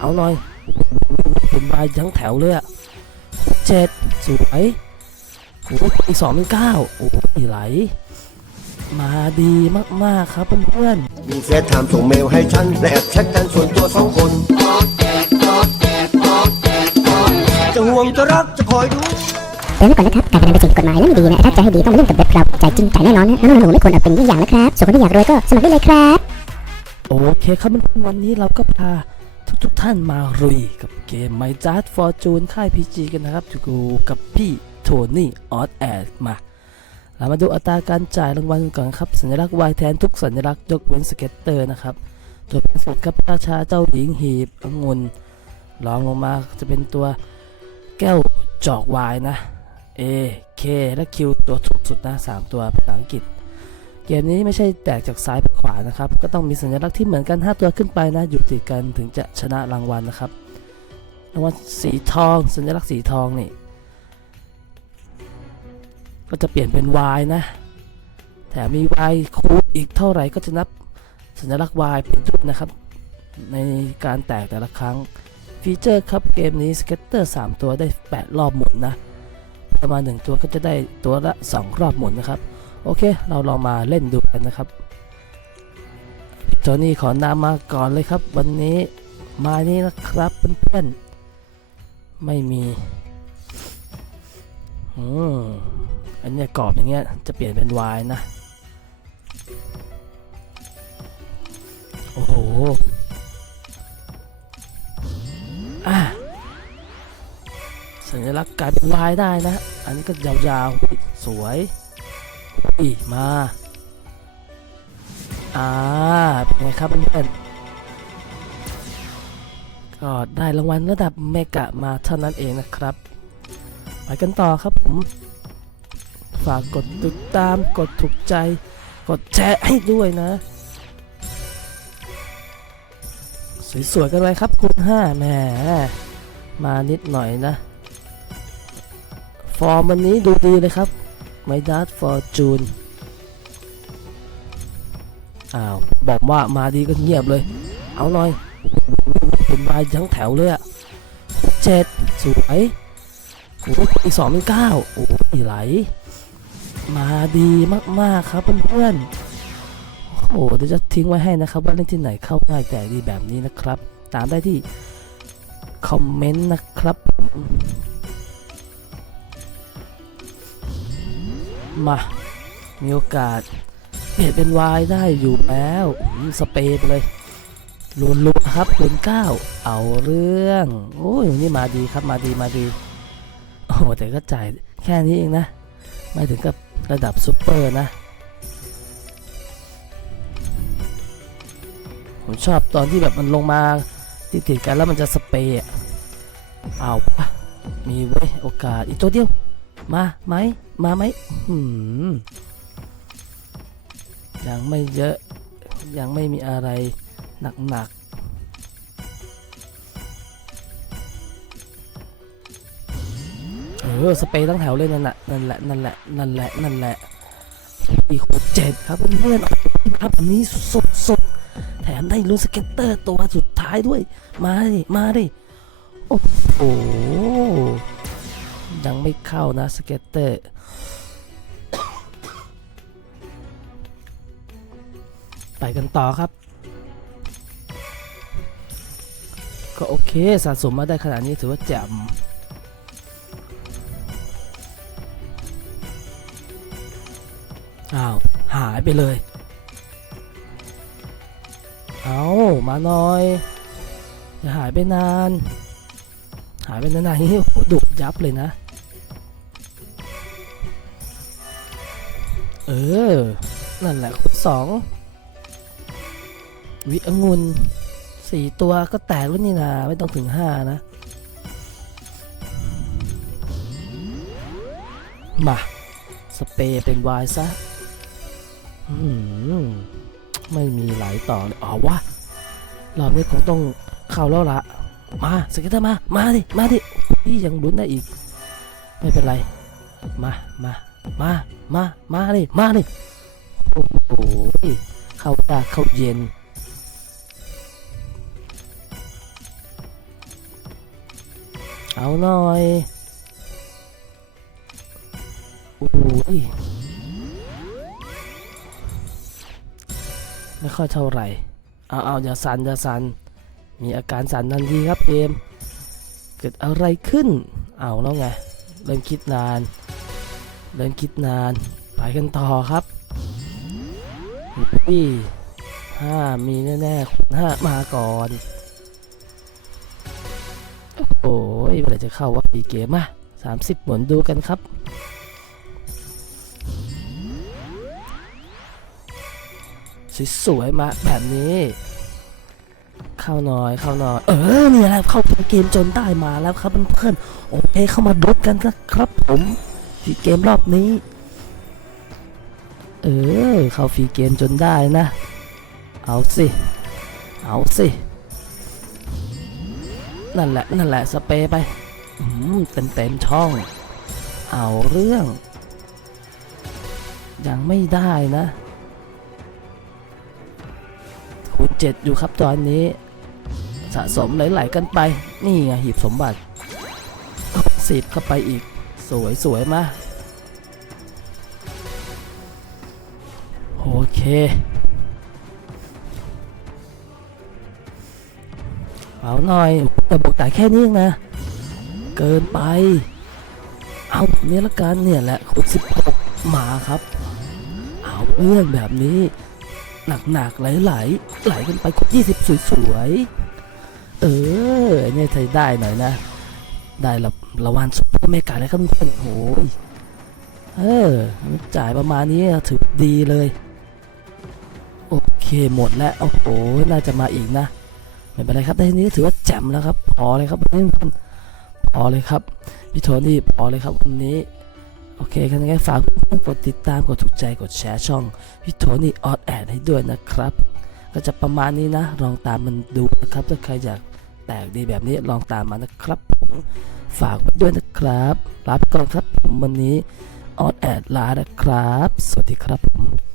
เอาหน่อยเป็นบายทั้งแถวเลยอะเจ็ดสวยโอ้ยอีกสองเป็นเก้าโอ้ยไหล มาดีมากๆครับเพื่อนๆมีเฟซไทม์ส่งเมลให้ฉันและแอบแชทกันส่วนตัวสองคนจะห่วงจะรักจะคอยดู เตือนไว้ก่อนนะครับการพนันเป็นสิ่งผิดกฎหมายและไม่ดีนะถ้าจะให้ดีต้องมาเล่นกับเว็บเราจ่ายจริงจ่ายแน่นอนนะน้องๆหนูๆไม่ควรเอาเป็นยี่อย่างนะครับส่วนคนที่อยากรวยก็สมัครได้เลยครับโอเคครับเพื่อนๆวันนี้เราก็พา ทุกท่านมารุยกับเกม My j a r d Fortune ค่าย PG กันนะครับอยู่กับพี่โทนี่ออสแอดมา เรามาดูอัตราการจ่ายรางวัลกันก่อนครับ สัญลักษณ์ Y แทนทุกสัญลักษณ์ยกเว้นสเก็ตเตอร์นะครับ ตัวเป็นสุดครับราชาเจ้าหญิงหีบองุ่นรองลงมาจะเป็นตัวแก้วจอก Y นะ A K และ Q ตัวถูกสุดนะสามตัวภาษาอังกฤษ เกมนี้ไม่ใช่แตกจากซ้ายไปขวานะครับ ก็ต้องมีสัญลักษณ์ที่เหมือนกัน 5 ตัวขึ้นไปนะ อยู่ติดกันถึงจะชนะรางวัลนะครับ รางวัลสีทอง สัญลักษณ์สีทองนี่ ก็จะเปลี่ยนเป็น Y นะ แถมมี Y คูณอีกเท่าไหร่ก็จะนับสัญลักษณ์ Y เป็นจุดนะครับ ในการแตกแต่ละครั้ง ฟีเจอร์ครับเกมนี้สเก็ตเตอร์ 3 ตัวได้ 8 รอบหมุนนะ ประมาณ 1 ตัวก็จะได้ตัวละ 2 รอบหมุนนะครับ โอเค เราลองมาเล่นดูกันนะครับโจนี่ขอนำมาก่อนเลยครับ วันนี้มานี่นะครับเพื่อนๆไม่มีอืมอันนี้กรอบอย่างเงี้ยจะเปลี่ยนเป็น Y นะ โอ้โหอะสัญลักษณ์กลายเป็น Y ได้นะ อันนี้ก็ยาวๆสวย อีมา อ่า เป็นไงครับเพื่อนๆก็ได้รางวัลระดับเมกะมาเท่านั้นเองนะครับ ไปกันต่อครับผม ฝากกดติดตาม กดถูกใจ กดแชร์ให้ด้วยนะ สวยๆกันเลยครับคุณห้าแหม มานิดหน่อยนะ ฟอร์มวันนี้ดูดีเลยครับ ไมดัสฟอร์จูนอ้าวบอกว่ามาดีก็เงียบเลย เอาหน่อยเป็นบายทั้งแถวเลยอะเจ็ดสวยโอ้ยอีกสองเป็นเก้าโอ้ยไหล มาดีมากๆครับเพื่อนๆโอ้โหเดี๋ยวจะทิ้งไว้ให้นะครับ ว่าเล่นที่ไหนเข้าง่ายแต่ดีแบบนี้นะครับ ตามได้ที่คอมเมนต์นะครับ มา มีโอกาส เปลี่ยนเป็นวายได้อยู่แล้วสเปรเลยลุนลุนครับลุนเก้าเอาเรื่อง โอ้ยนี่มาดีครับมาดีมาดี โอ้แต่ก็จ่ายแค่นี้เองนะ ไม่ถึงกับระดับซุปเปอร์นะ ผมชอบตอนที่แบบมันลงมาติดๆกันแล้วมันจะสเปรย์อะเอาปะมีไว้โอกาสอีกตัวเดียว มาไหมมาไหมหืมยังไม่เยอะ ยังไม่มีอะไรหนักๆเออสเปรย์ตั้งแถวเลยนั่นแหละนั่นแหละนั่นแหละนั่นแหละนั่นแหละอีกหกเจ็ดครับเพื่อนๆครับอันนี้สดสดๆแถมได้ลุ้นสเก็ตเตอร์ตัวสุดท้ายด้วย มาดิมาดิโอ้โห ยังไม่เข้านะสเก็ตเตอร์ไปกันต่อครับ ก็โอเคสะสมมาได้ขนาดนี้ถือว่าแจ่มอ้าว หายไปเลย เอามาหน่อยอย่าหายไปนาน หายไปนานๆอย่างนี้โอ้โหดุ ยับเลยนะ เออ นั่นแหละสองวิองุนสี่ตัวก็แตกแล้วนี่นะไม่ต้องถึงห้านะ มา สเปรย์เป็นวายซะมไม่มีไหลต่อเลยอ๋อวะรอบนี้คงต้องเข้าแล้วละ มาสเก็ตเตอร์มา มาดิ มาดิพี่ยังลุ้นได้อีก ไม่เป็นไร มา มา มา มา มาดิ มาดิ โอ้โห เข้ายาเข้าเย็น เอาหน่อย โอ้ยไม่ค่อยเท่าไหร่ เอาเอาอย่าสันอย่าสั่น มีอาการสั่นทันทีครับเกม เกิดอะไรขึ้น เอาแล้วไง เริ่มคิดนาน เริ่มคิดนาน ไปกันต่อครับพี่ห้ามีแน่ๆคุณห้ามาก่อน โอ้ยเมื่อไรจะเข้าวัดปีเกมอะสามสิบหมุนดูกันครับสวยๆมาแบบนี้ เข้าน่อยเข้าน่อยเออเนี่ยแหละเข้าเกมจนได้มาแล้วครับเพื่อนๆโอเคเข้ามาดูกันนะครับผมฟีเกมรอบนี้ เออเข้าฟีเกมจนได้นะ เอาสิ เอาสิ นั่นแหละนั่นแหละสเปรย์ไปเต็มเต็มช่อง เอาเรื่อง ยังไม่ได้นะคูณเจ็ดอยู่ครับตอนนี้ะสมไหลๆกันไป นี่ไงหีบสมบัติสิบเข้าไปอีก สวยสวยๆมาโอเคเอาหน่อยแต่บอกแต่แค่นี้นะ เกินไป เอาแบบนี้ละกันเนี่ยแหละคุณสิบหกมาครับเอาเรื่องแบบนี้ หนักๆไหลๆไหลกันไปกดยี่สิบสวยๆ เออเนี่ยใช้ได้หน่อยนะ ได้ละละวันซุปเปอร์เมกาเลยครับเพื่อนโอ้ยเออจ่ายประมาณนี้ถือดีเลย โอเคหมดแล้วโอ้โหน่าจะมาอีกนะไม่เป็นไรครับได้ทีนี้ถือว่าแจ่มแล้วครับพอเลยครับวันนี้พอเลยครับพี่โทนี่พอเลยครับวันนี้โอเคกันยังไงฝากกดติดตามกดถูกใจกดแชร์ช่องพี่โทนี่ออดแอดให้ด้วยนะครับ ก็จะประมาณนี้นะลองตามมันดูนะครับถ้าใครอยาก แตกดีแบบนี้ลองตามมานะครับผมฝากไว้ด้วยนะครับลาไปก่อนครับผมวันนี้ออดแอดลานะครับ สวัสดีครับผม